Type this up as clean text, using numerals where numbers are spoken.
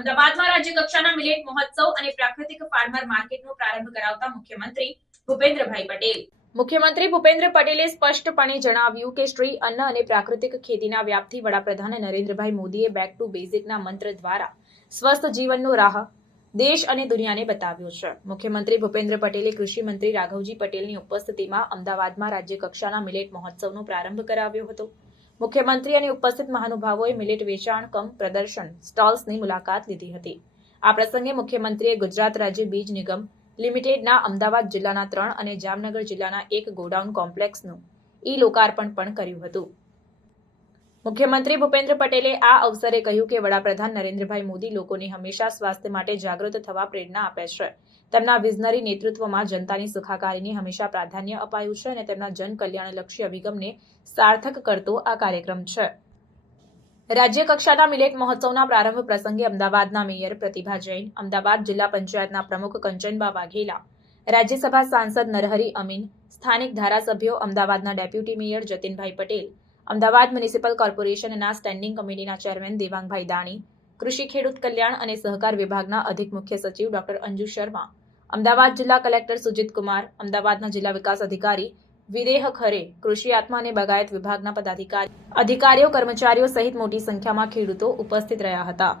અમદાવાદમાં રાજ્ય કક્ષાના મિલેટ મહોત્સવ અને પ્રાકૃતિક ફાર્મર માર્કેટનો પ્રારંભ કરાવતા મુખ્યમંત્રી ભૂપેન્દ્રભાઈ પટેલ. મુખ્યમંત્રી ભૂપેન્દ્ર પટેલે સ્પષ્ટપણે જણાવ્યું કે શ્રી અન્ન અને પ્રાકૃતિક ખેતીના વ્યાપથી વડાપ્રધાન નરેન્દ્રભાઈ મોદીએ બેક ટુ બેઝિકના મંત્ર દ્વારા સ્વસ્થ જીવનનો રાહ દેશ અને દુનિયાને બતાવ્યો છે. મુખ્યમંત્રી ભૂપેન્દ્ર પટેલે કૃષિ મંત્રી રાઘવજી પટેલની ઉપસ્થિતિમાં અમદાવાદમાં રાજ્ય કક્ષાના મિલેટ મહોત્સવનો પ્રારંભ કરાવ્યો હતો. મુખ્યમંત્રી અને ઉપસ્થિત મહાનુભાવોએ મિલેટ વેચાણ પ્રદર્શન સ્ટોલ્સની મુલાકાત લીધી હતી. આ પ્રસંગે મુખ્યમંત્રીએ ગુજરાત રાજ્ય બીજ નિગમ લિમિટેડના અમદાવાદ જિલ્લાના 3 અને જામનગર જિલ્લાના 1 ગોડાઉન કોમ્પ્લેક્સનું લોકાર્પણ પણ કર્યું હતું. મુખ્યમંત્રી ભૂપેન્દ્ર પટેલે આ અવસરે કહ્યું કે વડાપ્રધાન નરેન્દ્રભાઈ મોદી લોકોને હંમેશા સ્વાસ્થ્ય માટે જાગૃત થવા પ્રેરણા આપે છે. તેમના વિઝનરી નેતૃત્વમાં જનતાની સુખાકારીને હંમેશા પ્રાધાન્ય અપાયું છે અને તેમના જનકલ્યાણલક્ષી અભિગમને સાર્થક કરતો આ કાર્યક્રમ છે. રાજ્ય કક્ષાના મિલેટ મહોત્સવના પ્રારંભ પ્રસંગે અમદાવાદના મેયર પ્રતિભા જૈન, અમદાવાદ જિલ્લા પંચાયતના પ્રમુખ કંચનબા વાઘેલા, રાજ્યસભા સાંસદ નરહરી અમીન, સ્થાનિક ધારાસભ્યો, અમદાવાદના ડેપ્યુટી મેયર જતીનભાઈ પટેલ, અમદાવાદ મ્યુનિસિપલ કોર્પોરેશનના સ્ટેન્ડિંગ કમિટીના ચેરમેન દેવાંગભાઈ દાણી, કૃષિ ખેડૂત કલ્યાણ અને સહકાર વિભાગના અધિક મુખ્ય સચિવ ડોક્ટર અંજુ શર્મા, અમદાવાદ જિલ્લા કલેક્ટર સુજીત કુમાર, અમદાવાદના જિલ્લા વિકાસ અધિકારી વિદેહ ખરે, કૃષિ આત્મા અને બાગાયત વિભાગના અધિકારીઓ, કર્મચારીઓ સહિત મોટી સંખ્યામાં ખેડૂતો ઉપસ્થિત રહ્યા હતા.